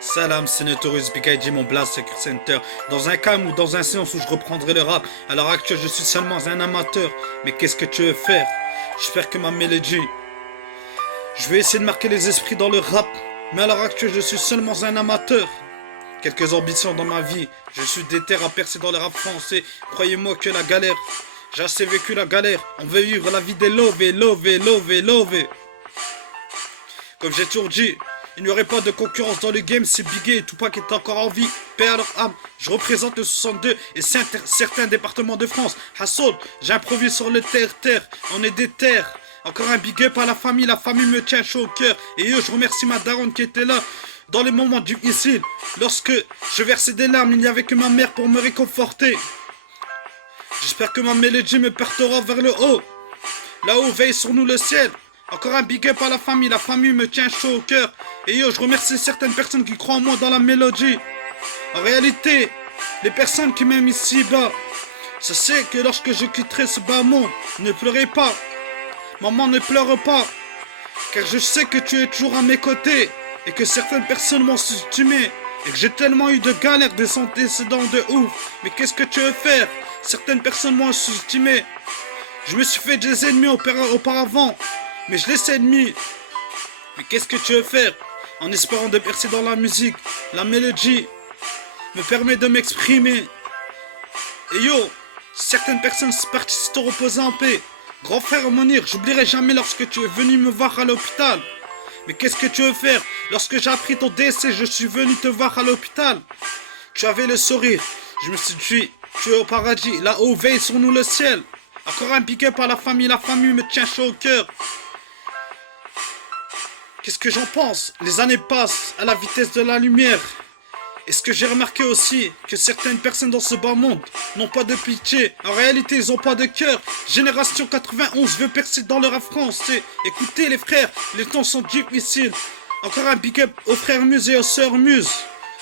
Salam, c'est Notorious Big ID, mon Blast Secure Center. Dans un calme ou dans un séance où je reprendrai le rap. À l'heure actuelle, je suis seulement un amateur. Mais qu'est-ce que tu veux faire? J'espère que ma mélodie. Je vais essayer de marquer les esprits dans le rap. Mais à l'heure actuelle, je suis seulement un amateur. Quelques ambitions dans ma vie. Je suis déter à percer dans le rap français. Croyez-moi que la galère. J'ai assez vécu la galère. On veut vivre la vie des love. Comme j'ai toujours dit, il n'y aurait pas de concurrence dans le game, c'est Biggie et Tupac est encore en vie. Paix à leur âme, je représente le 62 et certains départements de France. Hassol, j'improvise sur le terre-terre, on est des terres. Encore un big up à la famille me tient chaud au cœur. Et je remercie ma daronne qui était là dans les moments difficiles. Lorsque je versais des larmes, il n'y avait que ma mère pour me réconforter. J'espère que ma mélodie me portera vers le haut. Là-haut veille sur nous le ciel. Encore un big up à la famille me tient chaud au cœur. Et je remercie certaines personnes qui croient en moi dans la mélodie. En réalité, les personnes qui m'aiment ici-bas, je sais que lorsque je quitterai ce bas monde, ne pleurez pas. Maman, ne pleure pas. Car je sais que tu es toujours à mes côtés. Et que certaines personnes m'ont sous-estimé. Et que j'ai tellement eu de galères, des antécédents de ouf. Mais qu'est-ce que tu veux faire? Certaines personnes m'ont sous-estimé. Je me suis fait des ennemis auparavant. Mais je laisse ennemis. Mais qu'est-ce que tu veux faire? En espérant de percer dans la musique, la mélodie me permet de m'exprimer. Et certaines personnes partent te reposer en paix. Grand frère Monir, j'oublierai jamais lorsque tu es venu me voir à l'hôpital. Mais qu'est-ce que tu veux faire? Lorsque j'ai appris ton décès, je suis venu te voir à l'hôpital. Tu avais le sourire. Je me suis dit, tu es au paradis. Là-haut veille sur nous le ciel. Encore un big up à la famille me tient chaud au cœur. Qu'est-ce que j'en pense? Les années passent à la vitesse de la lumière. Est-ce que j'ai remarqué aussi que certaines personnes dans ce bas monde n'ont pas de pitié? En réalité, ils n'ont pas de cœur. Génération 91 veut percer dans le rap français. Écoutez les frères, les temps sont difficiles. Encore un big up aux frères Muse et aux sœurs Muse.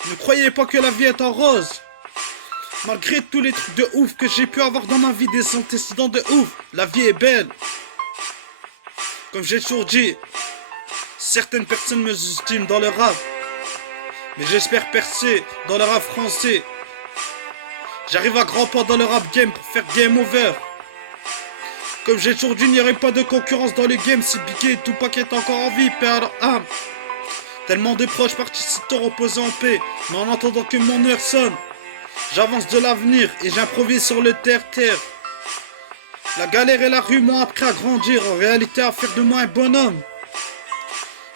Ne croyez pas que la vie est en rose. Malgré tous les trucs de ouf que j'ai pu avoir dans ma vie, des antécédents de ouf, la vie est belle. Comme j'ai toujours dit, certaines personnes me estiment dans le rap. Mais j'espère percer dans le rap français. J'arrive à grands pas dans le rap game pour faire game over. Comme j'ai toujours dit, il n'y aurait pas de concurrence dans le game si Biggie et Tupac est encore en vie, paix à leur âme. Tellement de proches participent reposer en paix. Mais en attendant que mon heure sonne, j'avance de l'avenir et j'improvise sur le terre-terre. La galère et la rue m'ont appris à grandir, en réalité à faire de moi un bonhomme.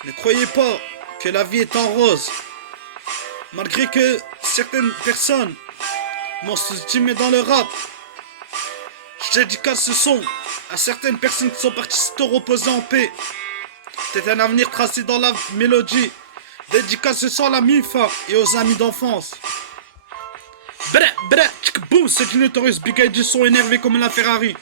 Ne croyez pas que la vie est en rose. Malgré que certaines personnes m'ont sous-estimé dans le rap, je dédicace ce son à certaines personnes qui sont parties se reposer en paix. C'est un avenir tracé dans la mélodie. Dédicace ce son à la MIFA et aux amis d'enfance. Bra, tchik, boum, c'est une Notorious Big ID, son énervé comme la Ferrari.